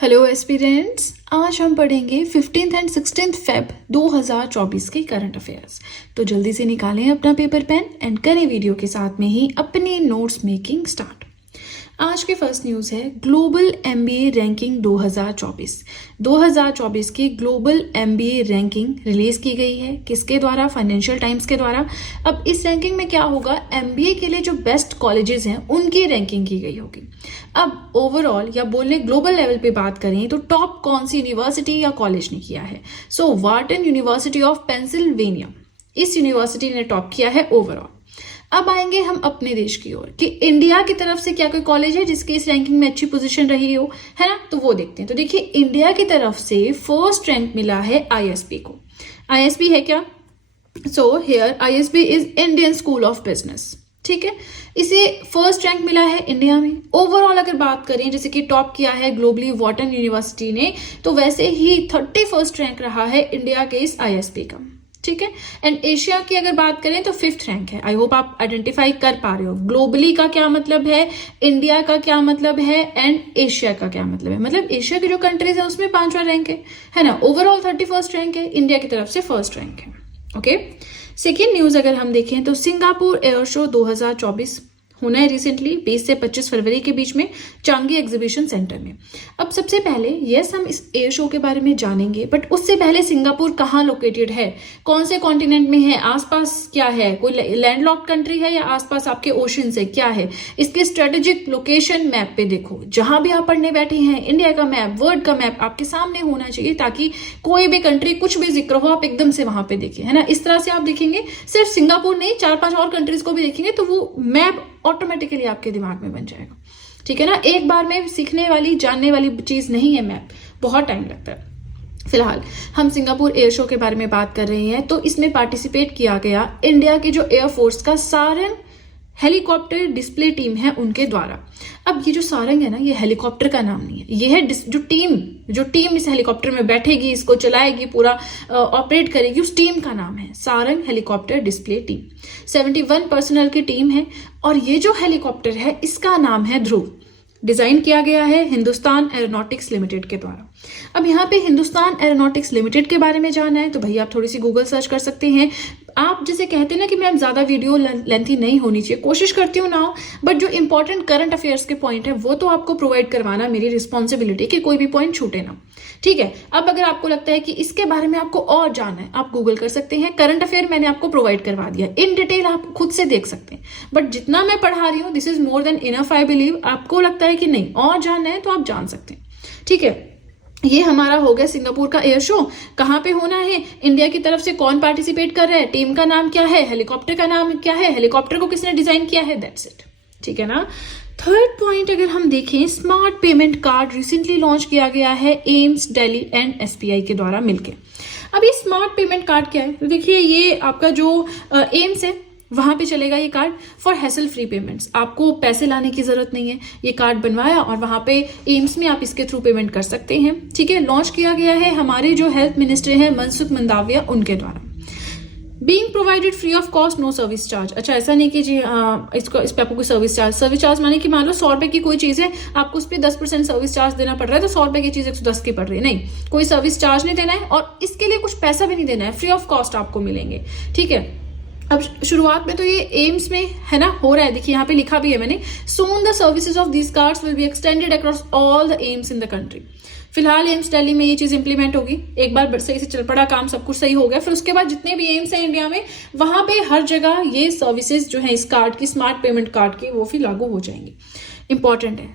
Hello aspirants, आज हम पढ़ेंगे 15th एंड 16th फेब 2024 के करंट अफेयर्स। तो जल्दी से निकालें अपना पेपर पेन एंड करें वीडियो के साथ में ही अपनी नोट्स मेकिंग स्टार्ट। आज की फर्स्ट न्यूज़ है ग्लोबल एमबीए रैंकिंग 2024। 2024 की ग्लोबल एमबीए रैंकिंग रिलीज की गई है। किसके द्वारा? फाइनेंशियल टाइम्स के द्वारा। अब इस रैंकिंग में क्या होगा, एमबीए के लिए जो बेस्ट कॉलेजेस हैं उनकी रैंकिंग की गई होगी। अब ओवरऑल या बोलने ग्लोबल लेवल पे बात करें तो टॉप कौन सी यूनिवर्सिटी या कॉलेज ने किया है? सो वार्टन यूनिवर्सिटी ऑफ पेंसिल्वेनिया, इस यूनिवर्सिटी ने टॉप किया है ओवरऑल। अब आएंगे हम अपने देश की ओर कि इंडिया की तरफ से क्या कोई कॉलेज है जिसकी इस रैंकिंग में अच्छी पोजीशन रही हो, है ना? तो वो देखते हैं। तो देखिए, इंडिया की तरफ से फर्स्ट रैंक मिला है आईएसबी को। आईएसबी है क्या? So here ISB is Indian school of business. ठीक है, इसे फर्स्ट रैंक मिला है इंडिया में। ओवरऑल अगर बात करें, जैसे कि टॉप किया है ग्लोबली वार्टन यूनिवर्सिटी ने, तो वैसे ही 31st रैंक रहा है इंडिया के इस आईएसबी का। ठीक है, एंड एशिया की अगर बात करें तो 5th रैंक है। आई होप आप आइडेंटिफाई कर पा रहे हो ग्लोबली का क्या मतलब है, इंडिया का क्या मतलब है एंड एशिया का क्या मतलब है। मतलब एशिया की जो कंट्रीज है उसमें 5वां रैंक है ना। ओवरऑल 31st रैंक है, इंडिया की तरफ से फर्स्ट रैंक है। ओके, सेकेंड न्यूज अगर हम देखें तो सिंगापुर एयर शो 2024 होना है रिसेंटली 20 से 25 फरवरी के बीच में चांगी एग्जीबिशन सेंटर में। अब सबसे पहले यस हम इस एयर शो के बारे में जानेंगे, बट उससे पहले सिंगापुर कहाँ लोकेटेड है, कौन से कॉन्टिनेंट में है, आसपास क्या है, कोई लैंडलॉक्ड कंट्री है या आसपास आपके ओशन से क्या है, इसके स्ट्रेटेजिक लोकेशन मैप पे देखो। जहां भी आप पढ़ने बैठे हैं, इंडिया का मैप, वर्ल्ड का मैप आपके सामने होना चाहिए, ताकि कोई भी कंट्री कुछ भी जिक्र हो आप एकदम से वहां पे देखें, है ना। इस तरह से आप देखेंगे, सिर्फ सिंगापुर नहीं 4-5 और कंट्रीज को भी देखेंगे तो वो मैप ऑटोमेटिकली आपके दिमाग में बन जाएगा। ठीक है ना, एक बार में सीखने वाली जानने वाली चीज नहीं है मैप, बहुत टाइम लगता है। फिलहाल हम सिंगापुर एयर शो के बारे में बात कर रहे हैं। तो इसमें पार्टिसिपेट किया गया इंडिया की जो एयरफोर्स का सारंग हेलीकॉप्टर डिस्प्ले टीम है उनके द्वारा। अब ये जो सारंग है ना, ये हेलीकॉप्टर का नाम नहीं है, ये है जो टीम इस हेलीकॉप्टर में बैठेगी, इसको चलाएगी, पूरा ऑपरेट करेगी, उस टीम का नाम है Sarang helicopter display team. 71 personal की टीम है और ये जो हेलीकॉप्टर है इसका नाम है ध्रुव। डिजाइन किया गया है हिंदुस्तान एरोनॉटिक्स लिमिटेड के द्वारा। अब यहाँ पे हिंदुस्तान एरोनॉटिक्स लिमिटेड के बारे में जानना है तो भैया आप थोड़ी सी गूगल सर्च कर सकते हैं। आप जैसे कहते हैं ना कि मैम ज्यादा वीडियो लेंथी नहीं होनी चाहिए, कोशिश करती हूँ ना हो, बट जो इंपॉर्टेंट करंट अफेयर्स के पॉइंट है वो तो आपको प्रोवाइड करवाना मेरी रिस्पॉन्सिबिलिटी कि कोई भी पॉइंट छूटे ना। ठीक है, अब अगर आपको लगता है कि इसके बारे में आपको और जानना है, आप गूगल कर सकते हैं। करंट अफेयर मैंने आपको प्रोवाइड करवा दिया, इन डिटेल आप खुद से देख सकते हैं, बट जितना मैं पढ़ा रही हूँ this is more than enough. I believe आपको लगता है कि नहीं और जानना है तो आप जान सकते हैं। ठीक है, ये हमारा हो गया सिंगापुर का एयर शो। कहाँ पे होना है, इंडिया की तरफ से कौन पार्टिसिपेट कर रहा है, टीम का नाम क्या है, हेलीकॉप्टर का नाम क्या है, हेलीकॉप्टर को किसने डिजाइन किया है, दैट्स इट। ठीक है ना। थर्ड पॉइंट अगर हम देखें, smart payment card recently launch किया गया है एम्स दिल्ली एंड एसबीआई के द्वारा मिलकर। अब ये स्मार्ट पेमेंट कार्ड क्या है, तो देखिए ये आपका जो एम्स है वहां पे चलेगा ये card for hassle free payments. आपको पैसे लाने की जरूरत नहीं है, ये कार्ड बनवाया और वहां पे एम्स में आप इसके थ्रू पेमेंट कर सकते हैं। ठीक है, लॉन्च किया गया है हमारे जो हेल्थ मिनिस्टर हैं मनसुख मंडाविया उनके द्वारा। Being provided free of cost, no service charge. अच्छा, ऐसा नहीं कि जी इस पे आपको कोई सर्विस चार्ज माने कि मान लो 100 रुपए की कोई चीज है, आपको उस पर 10% सर्विस चार्ज देना पड़ रहा है, तो 100 रुपए की चीज 110 की पड़ रही है, नहीं, कोई सर्विस चार्ज नहीं देना है और इसके लिए कुछ पैसा भी नहीं देना है, फ्री ऑफ कॉस्ट आपको मिलेंगे। ठीक है, अब शुरुआत में तो ये एम्स में है ना हो रहा है, देखिए यहाँ पे लिखा भी है मैंने, soon the services of these cards will be extended across all the AIIMS in the country. फिलहाल एम्स दिल्ली में ये चीज इंप्लीमेंट होगी, एक बार सही से चल पड़ा काम, सब कुछ सही हो गया, फिर उसके बाद जितने भी एम्स हैं इंडिया में वहां पे हर जगह ये सर्विसेज जो है इस कार्ड की, स्मार्ट पेमेंट कार्ड की, वो फिर लागू हो जाएंगी। इंपॉर्टेंट है,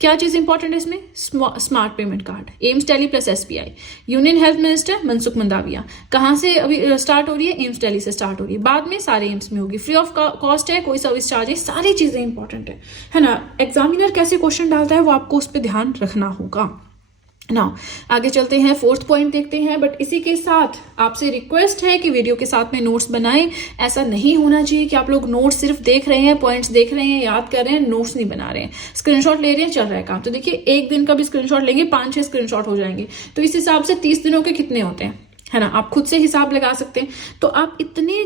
क्या चीज इंपॉर्टेंट है इसमें, smart payment card, AIIMS Delhi plus SBI. Union health minister Mansukh Mandaviya. कहां से अभी स्टार्ट हो रही है, एम्स दिल्ली से स्टार्ट हो रही है, बाद में सारे एम्स में होगी, फ्री ऑफ कॉस्ट है, कोई सर्विस चार्ज है, सारी चीजें इंपॉर्टेंट है ना। एग्जामिनर कैसे क्वेश्चन डालता है वो आपको उस पर ध्यान रखना होगा ना। आगे चलते हैं, फोर्थ पॉइंट देखते हैं, बट इसी के साथ आपसे रिक्वेस्ट है कि वीडियो के साथ में नोट्स बनाएं। ऐसा नहीं होना चाहिए कि आप लोग नोट्स सिर्फ देख रहे हैं, पॉइंट्स देख रहे हैं, याद कर रहे हैं, नोट्स नहीं बना रहे हैं, स्क्रीनशॉट ले रहे हैं, चल रहा है काम। तो देखिए एक दिन का भी स्क्रीनशॉट लेंगे 5-6 स्क्रीनशॉट हो जाएंगे, तो इस हिसाब से 30 दिनों के कितने होते हैं, है ना, आप खुद से हिसाब लगा सकते हैं। तो आप इतने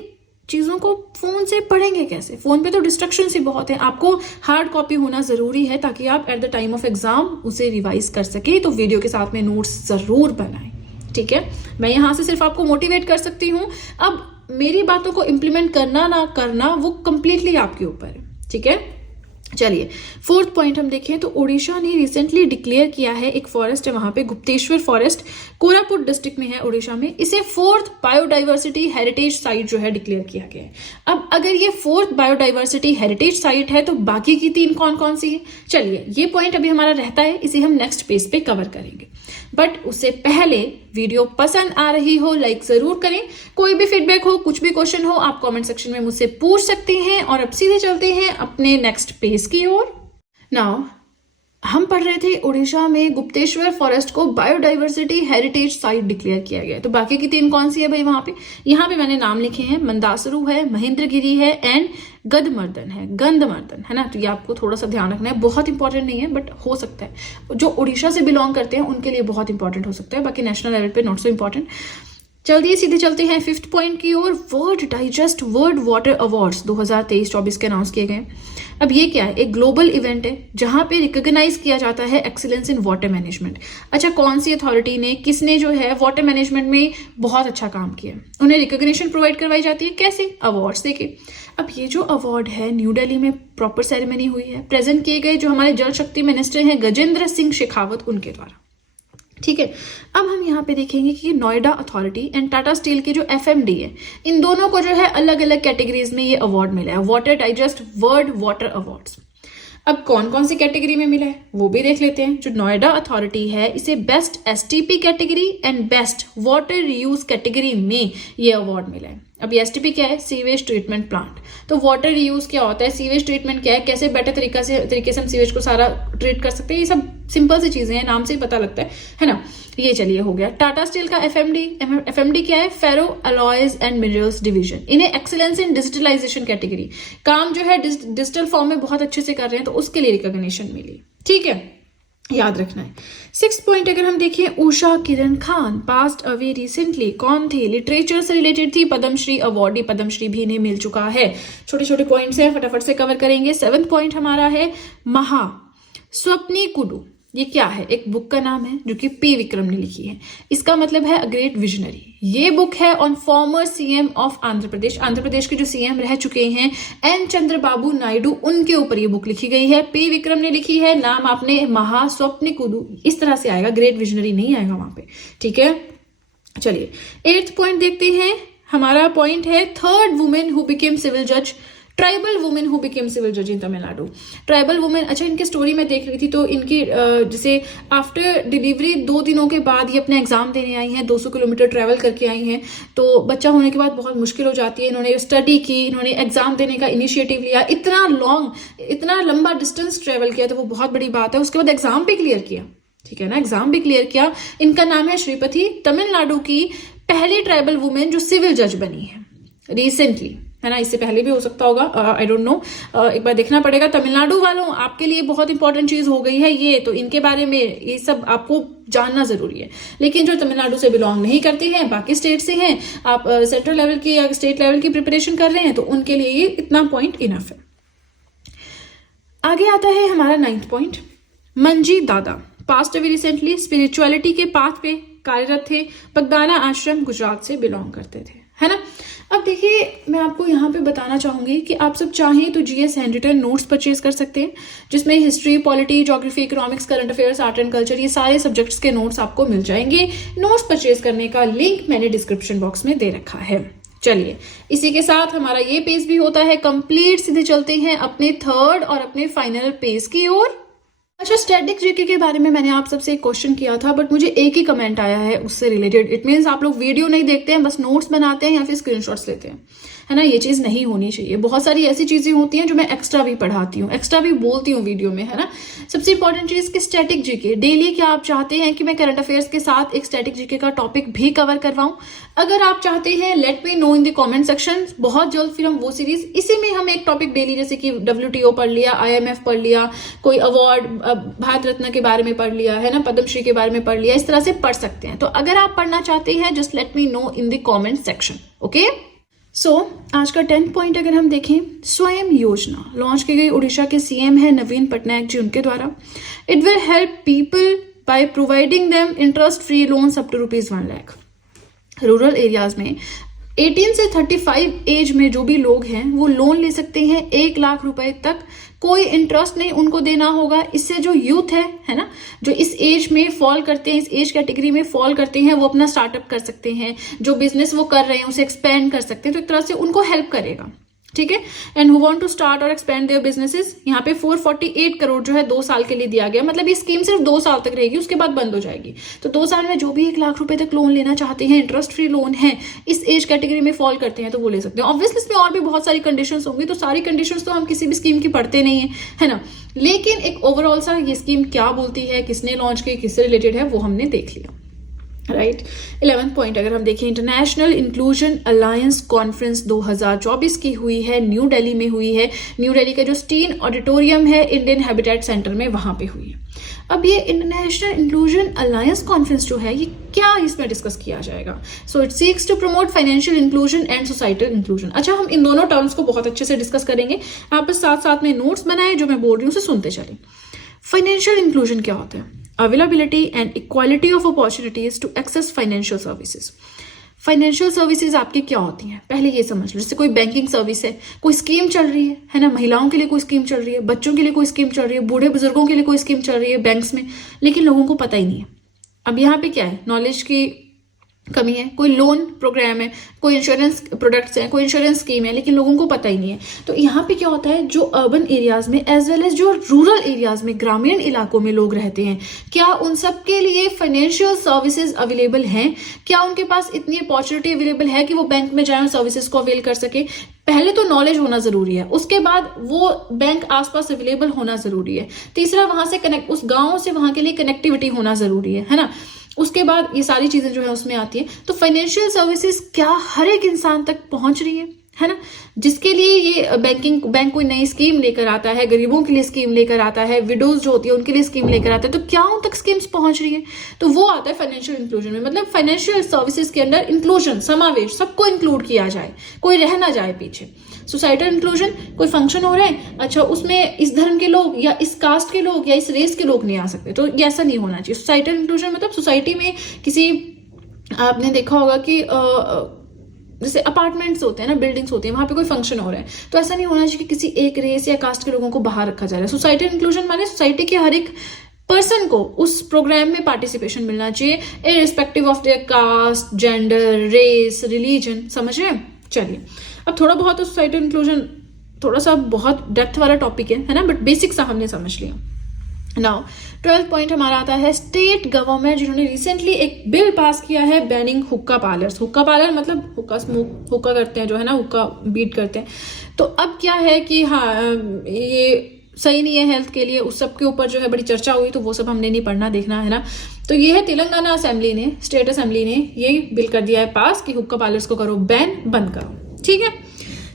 चीज़ों को फ़ोन से पढ़ेंगे कैसे? फ़ोन पे तो डिस्ट्रक्शंस ही बहुत हैं। आपको हार्ड कॉपी होना ज़रूरी है ताकि आप at the time of exam उसे रिवाइज कर सकें। तो वीडियो के साथ में नोट्स ज़रूर बनाएं, ठीक है? मैं यहाँ से सिर्फ आपको मोटिवेट कर सकती हूँ। अब मेरी बातों को इम्प्लीमेंट करना ना करना वो कंप्लीटली आपके ऊपर है, ठीक है? चलिए, फोर्थ पॉइंट हम देखें तो उड़ीसा ने रिसेंटली डिक्लेयर किया है, एक फॉरेस्ट है वहां पे, गुप्तेश्वर फॉरेस्ट, कोरापुट डिस्ट्रिक्ट में है उड़ीसा में। इसे फोर्थ बायोडाइवर्सिटी हेरिटेज साइट जो है डिक्लेयर किया गया है। अब अगर ये फोर्थ बायोडाइवर्सिटी हेरिटेज साइट है तो बाकी की 3 कौन कौन सी है? चलिए, ये पॉइंट अभी हमारा रहता है, इसे हम नेक्स्ट पेज पे कवर करेंगे। बट उससे पहले वीडियो पसंद आ रही हो लाइक जरूर करें। कोई भी फीडबैक हो, कुछ भी क्वेश्चन हो, आप कमेंट सेक्शन में मुझसे पूछ सकते हैं। और अब सीधे चलते हैं अपने नेक्स्ट पेज की ओर। नाउ हम पढ़ रहे थे उड़ीसा में गुप्तेश्वर फॉरेस्ट को बायोडाइवर्सिटी हेरिटेज साइट डिक्लेयर किया गया है। तो बाकी की 3 कौन सी है भाई? वहां पे यहाँ पे मैंने नाम लिखे हैं, मंदासरू है, महेंद्रगिरी है एंड गंधमर्दन है ना। तो ये आपको थोड़ा सा ध्यान रखना है, बहुत इंपॉर्टेंट नहीं है बट हो सकता है जो उड़ीसा से बिलोंग करते हैं उनके लिए बहुत इंपॉर्टेंट हो सकता है, बाकी नेशनल लेवल पे नॉट सो इंपॉर्टेंट। चलिए सीधे चलते हैं 5th पॉइंट की ओर। World digest world water awards 2023-24 के अनाउंस किए गए। अब ये क्या है? एक ग्लोबल इवेंट है जहां पे रिकॉग्नाइज किया जाता है एक्सीलेंस इन वाटर मैनेजमेंट। अच्छा, कौन सी अथॉरिटी ने, किसने जो है वाटर मैनेजमेंट में बहुत अच्छा काम किया, उन्हें रिकॉग्निशन प्रोवाइड करवाई जाती है। कैसे? अवार्ड्स देके। अब ये जो अवार्ड है न्यू दिल्ली में प्रॉपर सेरेमनी हुई है, प्रेजेंट किए गए जो हमारे जल शक्ति मिनिस्टर हैं गजेंद्र सिंह शेखावत, उनके द्वारा, ठीक है। अब हम यहाँ पे देखेंगे कि Noida authority and Tata steel की जो एफएमडी है, इन दोनों को जो है अलग अलग कैटेगरीज में ये अवार्ड मिला है, water digest world water awards. अब कौन कौन सी कैटेगरी में मिला है वो भी देख लेते हैं। जो नोएडा अथॉरिटी है इसे best STP category and best water reuse category में ये अवार्ड मिला है। अब ये एसटीपी क्या है? Sewage treatment plant. तो वाटर रीयूज क्या होता है, सीवेज ट्रीटमेंट क्या है, कैसे बेटर तरीके से हम सीवेज को सारा ट्रीट कर सकते हैं, ये सब सिंपल सी चीजें हैं, नाम से ही पता लगता है ना। ये चलिए हो गया। टाटा स्टील का एफएमडी क्या है? फेरो अलॉयज एंड मिनरल्स डिवीजन। इन्हें एक्सीलेंस इन डिजिटलाइजेशन कैटेगरी, काम जो है डिजिटल फॉर्म में बहुत अच्छे से कर रहे हैं तो उसके लिए रिकॉग्निशन मिली, ठीक है, याद रखना है। 6th पॉइंट अगर हम देखें, Usha Kiran Khan passed away recently. कौन थे? लिटरेचर से रिलेटेड थी, पद्मश्री अवार्डी, पद्मश्री भी इन्हें मिल चुका है। छोटे छोटे पॉइंट्स हैं, फटाफट से कवर करेंगे। 7th पॉइंट हमारा है महा स्वप्नी कुडू। ये क्या है? एक बुक का नाम है जो कि पी विक्रम ने लिखी है। इसका मतलब है अ ग्रेट विजनरी। ये बुक है on former CM of Andhra Pradesh. Andhra Pradesh के जो सीएम रह चुके हैं एन चंद्रबाबू नायडू, उनके ऊपर ये बुक लिखी गई है। पी विक्रम ने लिखी है। नाम आपने महास्वप्न कुडू इस तरह से आएगा, ग्रेट विजनरी नहीं आएगा वहां पे, ठीक है। चलिए 8th पॉइंट देखते हैं। हमारा पॉइंट है third women who became civil जज, tribal women who became civil जज इन तमिलनाडु। ट्राइबल वुमेन, अच्छा इनकी स्टोरी मैं देख रही थी तो इनकी जैसे आफ्टर डिलीवरी 2 दिनों के बाद ये अपना एग्जाम देने आई हैं, 200 किलोमीटर ट्रैवल करके आई हैं। तो बच्चा होने के बाद बहुत मुश्किल हो जाती है। इन्होंने स्टडी की, इन्होंने एग्जाम देने का इनिशिएटिव लिया, इतना लंबा डिस्टेंस ट्रेवल किया तो वो बहुत बड़ी बात है। उसके बाद एग्जाम भी क्लियर किया, ठीक है ना, एग्जाम भी क्लियर किया। इनका नाम है श्रीपति, तमिलनाडु की पहली ट्राइबल वुमेन जो सिविल जज बनी है रिसेंटली, है ना। इससे पहले भी हो सकता होगा, आई डोंट नो, एक बार देखना पड़ेगा। तमिलनाडु वालों, आपके लिए बहुत इंपॉर्टेंट चीज हो गई है ये, तो इनके बारे में ये सब आपको जानना जरूरी है। लेकिन जो तमिलनाडु से बिलोंग नहीं करते हैं, बाकी स्टेट से हैं, आप सेंट्रल लेवल की या स्टेट लेवल की प्रिपरेशन कर रहे हैं, तो उनके लिए ये इतना पॉइंट इनफ है। आगे आता है हमारा 9th पॉइंट, मंजी दादा पास्ट अवे रिसेंटली, स्पिरिचुअलिटी के पाथ पे कार्यरत थे, बगदाना आश्रम, गुजरात से बिलोंग करते थे, है ना। अब देखिए मैं आपको यहाँ पे बताना चाहूंगी कि आप सब चाहें तो GS hand written notes purchase कर सकते हैं, जिसमें history, polity, geography, economics, current affairs, art and culture, ये सारे सब्जेक्ट्स के नोट्स आपको मिल जाएंगे। नोट्स परचेज करने का लिंक मैंने डिस्क्रिप्शन बॉक्स में दे रखा है। चलिए इसी के साथ हमारा ये पेज भी होता है कंप्लीट। सीधे चलते हैं अपने थर्ड और अपने फाइनल पेज की ओर। अच्छा, स्टैटिक जीके के बारे में मैंने आप सबसे एक क्वेश्चन किया था, बट मुझे एक ही कमेंट आया है उससे रिलेटेड। इट मीन्स आप लोग वीडियो नहीं देखते हैं, बस नोट्स बनाते हैं या फिर स्क्रीनशॉट्स लेते हैं, है ना। ये चीज नहीं होनी चाहिए। बहुत सारी ऐसी चीजें होती हैं जो मैं एक्स्ट्रा भी पढ़ाती हूँ, एक्स्ट्रा भी बोलती हूँ वीडियो में, है ना। सबसे इंपॉर्टेंट चीज कि स्टैटिक जीके डेली, क्या आप चाहते हैं कि मैं करंट अफेयर्स के साथ एक स्टैटिक जीके का टॉपिक भी कवर करवाऊं? अगर आप चाहते हैं, let me know in the comment section. बहुत जल्द फिर हम वो सीरीज, इसी में हम एक टॉपिक डेली, जैसे कि WTO पढ़ लिया, IMF पढ़ लिया, कोई अवार्ड भारत रत्न के बारे में पढ़ लिया, है ना, पद्मश्री के बारे में पढ़ लिया, इस तरह से पढ़ सकते हैं। तो अगर आप पढ़ना चाहते हैं, just let me know in the comment section, okay. आज का 10th पॉइंट अगर हम देखें, स्वयं योजना लॉन्च की गई, उड़ीसा के सीएम है नवीन पटनायक जी, उनके द्वारा। It will help people by providing them interest free loans up to ₹1 lakh. Rural areas में 18 से 35 एज में जो भी लोग हैं वो लोन ले सकते हैं 1 लाख रुपए तक, कोई इंटरेस्ट नहीं उनको देना होगा। इससे जो यूथ है ना, जो इस एज में फॉल करते हैं, इस एज कैटेगरी में फॉल करते हैं, वो अपना स्टार्टअप कर सकते हैं, जो बिजनेस वो कर रहे हैं उसे एक्सपेंड कर सकते हैं, तो एक तरह से उनको हेल्प करेगा, ठीक है। And who want to start or expand their businesses, यहाँ पे 448 करोड़ जो है 2 साल के लिए दिया गया। मतलब ये स्कीम सिर्फ 2 साल तक रहेगी, उसके बाद बंद हो जाएगी। तो 2 साल में जो भी 1 लाख रुपए तक लोन लेना चाहते हैं, इंटरेस्ट फ्री लोन है, इस एज कैटेगरी में फॉल करते हैं तो वो ले सकते हैं। ऑब्वियसली इसमें और भी बहुत सारी कंडीशंस होंगी, तो सारी कंडीशंस तो हम किसी भी स्कीम की पढ़ते नहीं है ना, लेकिन एक ओवरऑल सा ये स्कीम क्या बोलती है, किसने लॉन्च की, किससे रिलेटेड है, वो हमने देख लिया, राइट। 11th पॉइंट अगर हम देखें, इंटरनेशनल इंक्लूजन अलायंस कॉन्फ्रेंस 2024 की हुई है, न्यू दिल्ली में हुई है। न्यू दिल्ली का जो स्टीन ऑडिटोरियम है इंडियन हैबिटेट सेंटर में, वहां पे हुई है। अब ये इंटरनेशनल इंक्लूजन अलायंस कॉन्फ्रेंस जो है, ये क्या इसमें डिस्कस किया जाएगा? So it seeks to promote financial inclusion and societal inclusion. अच्छा, हम इन दोनों टर्म्स को बहुत अच्छे से डिस्कस करेंगे। आप बस साथ साथ में नोट्स बनाए, जो मैं बोल रही हूँ उसे सुनते चले। फाइनेंशियल इंक्लूजन क्या होता है? Availability and equality of opportunities to access financial services. Financial services आपकी क्या होती हैं, पहले ये समझ लो। जैसे कोई बैंकिंग सर्विस है, कोई स्कीम चल रही है ना, महिलाओं के लिए कोई स्कीम चल रही है, बच्चों के लिए कोई स्कीम चल रही है, बूढ़े बुजुर्गों के लिए कोई स्कीम चल रही है बैंक्स में, लेकिन लोगों को पता ही नहीं है। अब यहाँ पे क्या है, नॉलेज की कमी है। कोई लोन प्रोग्राम है, कोई इंश्योरेंस प्रोडक्ट्स हैं, कोई इंश्योरेंस स्कीम है, लेकिन लोगों को पता ही नहीं है। तो यहाँ पे क्या होता है, जो अर्बन एरियाज में एज वेल एज जो रूरल एरियाज में, ग्रामीण इलाकों में लोग रहते हैं, क्या उन सब के लिए फाइनेंशियल सर्विसेज अवेलेबल हैं? क्या उनके पास इतनी अपॉर्चुनिटी अवेलेबल है कि वो बैंक में जाए और सर्विसेज को अवेल कर सके? पहले तो नॉलेज होना जरूरी है, उसके बाद वो बैंक आसपास अवेलेबल होना जरूरी है। तीसरा, वहां से कनेक्ट, उस गांव से वहां के लिए कनेक्टिविटी होना जरूरी है ना। उसके बाद ये सारी चीजें जो है उसमें आती है। तो फाइनेंशियल सर्विसेज क्या हर एक इंसान तक पहुंच रही है ना, जिसके लिए ये बैंक कोई नई स्कीम लेकर आता है, गरीबों के लिए स्कीम लेकर आता है, विडोज जो होती है उनके लिए स्कीम लेकर आता है, तो क्या उन तक स्कीम्स पहुंच रही है? तो वो आता है फाइनेंशियल इंक्लूजन में। मतलब फाइनेंशियल सर्विसेज के अंदर इंक्लूजन, समावेश, सबको इंक्लूड किया जाए, कोई रह ना जाए पीछे। सोसाइटल इंक्लूजन, कोई फंक्शन हो रहा है, अच्छा उसमें इस धर्म के लोग या इस कास्ट के लोग या इस रेस के लोग नहीं आ सकते, तो ऐसा नहीं होना चाहिए। सोसाइटल इंक्लूजन मतलब सोसाइटी में किसी, आपने देखा होगा कि जैसे अपार्टमेंट्स होते हैं ना, बिल्डिंग्स होती हैं, वहां पे कोई फंक्शन हो रहा है, तो ऐसा नहीं होना चाहिए कि किसी एक रेस या कास्ट के लोगों को बाहर रखा जा रहा है। सोसाइटल इंक्लूजन माने सोसाइटी के हर एक पर्सन को उस प्रोग्राम में पार्टिसिपेशन मिलना चाहिए, irrespective of their caste, gender, race, religion. समझ रहे हैं? चलिए, अब थोड़ा बहुत तो सोसाइटल इंक्लूजन थोड़ा सा बहुत डेप्थ वाला टॉपिक है ना, बट बेसिक सा हमने समझ लिया। नाउ 12th पॉइंट हमारा आता है, स्टेट गवर्नमेंट जिन्होंने रिसेंटली एक बिल पास किया है बैनिंग हुक्का पार्लर्स। हुक्का पार्लर मतलब हुक्का स्मोक, हुक्का करते हैं जो है ना, हुक्का बीट करते हैं। तो अब क्या है कि हाँ, ये सही नहीं है हेल्थ के लिए, उस सब के ऊपर जो है बड़ी चर्चा हुई, तो वो सब हमने नहीं पढ़ना देखना है ना। तो ये है तेलंगाना असेंबली ने, स्टेट असेंबली ने ये बिल कर दिया है पास कि हुक्का पार्लर्स को करो बैन, बंद करो, ठीक है।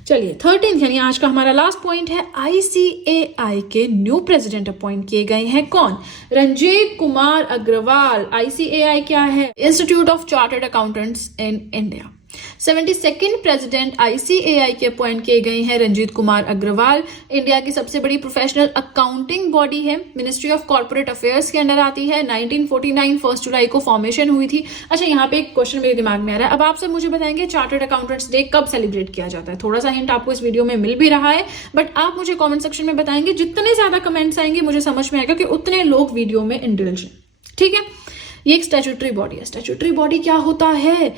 चलिए 13th यानी आज का हमारा लास्ट पॉइंट है, ICAI के न्यू प्रेसिडेंट अपॉइंट किए गए हैं। कौन? रंजीत कुमार अग्रवाल। ICAI क्या है? Institute of chartered accountants in India. 72nd president ICAI के अपॉइंट किए गए हैं रंजीत कुमार अग्रवाल। इंडिया की सबसे बड़ी प्रोफेशनल अकाउंटिंग बॉडी है, मिनिस्ट्री ऑफ कॉर्पोरेट अफेयर्स के अंडर आती है। 1949 1 जुलाई को फॉर्मेशन हुई थी। अच्छा, यहाँ पे एक क्वेश्चन मेरे दिमाग में आ रहा है, अब आप सब मुझे बताएंगे चार्टर्ड अकाउंटेंट्स डे कब सेलिब्रेट किया जाता है? थोड़ा सा हिंट आपको इस वीडियो में मिल भी रहा है, बट आप मुझे कॉमेंट सेक्शन में बताएंगे। जितने ज्यादा कमेंट्स आएंगे मुझे समझ में आएगा कि उतने लोग वीडियो में इंडल्ज हैं, ठीक है। ये एक स्टैट्यूटरी बॉडी है। स्टैट्यूटरी बॉडी क्या होता है?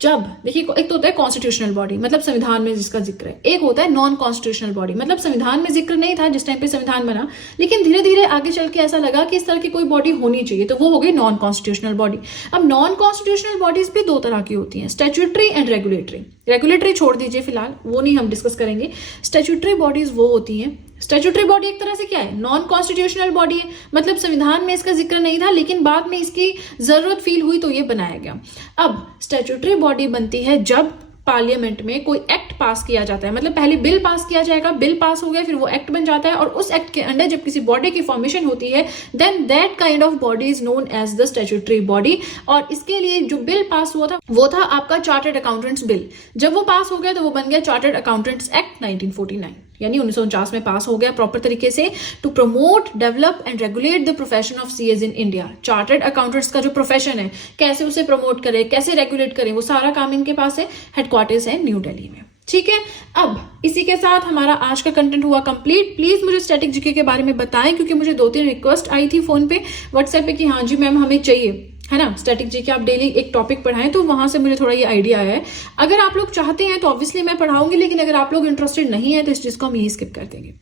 जब देखिए, एक तो होता है कॉन्स्टिट्यूशनल बॉडी, मतलब संविधान में जिसका जिक्र है। एक होता है नॉन कॉन्स्टिट्यूशनल बॉडी, मतलब संविधान में जिक्र नहीं था जिस टाइम पे संविधान बना, लेकिन धीरे धीरे आगे चल के ऐसा लगा कि इस तरह की कोई बॉडी होनी चाहिए, तो वो हो गई नॉन कॉन्स्टिट्यूशनल बॉडी। अब नॉन कॉन्स्टिट्यूशनल बॉडीज भी 2 तरह की होती हैं, स्टैट्यूटरी एंड रेगुलेटरी। रेगुलेटरी छोड़ दीजिए फिलहाल, वो नहीं हम डिस्कस करेंगे। स्टैट्यूटरी बॉडीज वो होती हैं, स्टैट्यूटरी बॉडी एक तरह से क्या है? नॉन कॉन्स्टिट्यूशनल बॉडी है, मतलब संविधान में इसका जिक्र नहीं था, लेकिन बाद में इसकी जरूरत फील हुई तो ये बनाया गया। अब स्टैट्यूटरी बॉडी बनती है जब पार्लियामेंट में कोई एक्ट पास किया जाता है, मतलब पहले बिल पास किया जाएगा, बिल पास हो गया, फिर वो एक्ट बन जाता है, और उस एक्ट के अंडर जब किसी बॉडी की फॉर्मेशन होती है, then that kind of body is known as the statutory body. और इसके लिए जो बिल पास हुआ था वो था आपका चार्टर्ड अकाउंटेंट्स बिल। जब वो पास हो गया तो वो बन गया चार्टर्ड अकाउंटेंट्स एक्ट 1949, यानी 1949 में पास हो गया प्रॉपर तरीके से, to promote, develop and regulate the profession of CAs in India. Chartered accountants का जो प्रोफेशन है, कैसे उसे प्रमोट करें, कैसे रेगुलेट करें, वो सारा काम इनके पास है। हेडक्वार्टर्स है न्यू दिल्ली में। ठीक है, अब इसी के साथ हमारा आज का कंटेंट हुआ कंप्लीट। प्लीज मुझे स्टैटिक जीके के बारे में बताएं, क्योंकि मुझे 2-3 रिक्वेस्ट आई थी फोन पे, व्हाट्सएप पे कि हाँ जी मैम हमें चाहिए, है ना, स्टैटिक जीके आप डेली एक टॉपिक पढ़ाएं। तो वहां से मुझे थोड़ा ये आइडिया आया है। अगर आप लोग चाहते हैं तो ऑब्वियसली मैं पढ़ाऊंगी, लेकिन अगर आप लोग इंटरेस्टेड नहीं है तो इस चीज को हम यही स्किप कर देंगे।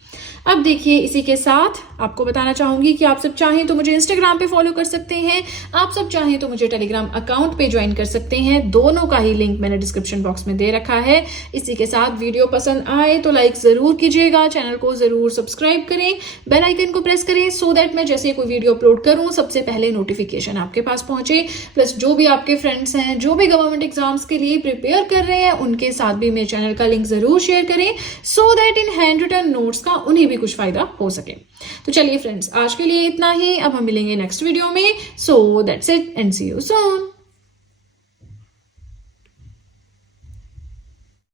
अब देखिए, इसी के साथ आपको बताना चाहूंगी कि आप सब चाहें तो मुझे इंस्टाग्राम पे फॉलो कर सकते हैं, आप सब चाहें तो मुझे टेलीग्राम अकाउंट पे ज्वाइन कर सकते हैं। दोनों का ही लिंक मैंने डिस्क्रिप्शन बॉक्स में दे रखा है। इसी के साथ वीडियो पसंद आए तो लाइक जरूर कीजिएगा, चैनल को जरूर सब्सक्राइब करें, बेल आइकन को प्रेस करें, सो दैट मैं जैसे कोई वीडियो अपलोड करूं सबसे पहले नोटिफिकेशन आपके पास पहुंचे। प्लस जो भी आपके फ्रेंड्स हैं जो भी गवर्नमेंट एग्जाम्स के लिए प्रिपेयर कर रहे हैं, उनके साथ भी मेरे चैनल का लिंक जरूर शेयर करें, सो दैट इन हैंड रिटन नोट्स का उन्हें भी कुछ फायदा हो सके। तो चलिए फ्रेंड्स, आज के लिए इतना ही। अब हम मिलेंगे नेक्स्ट वीडियो में। So that's it and see you soon.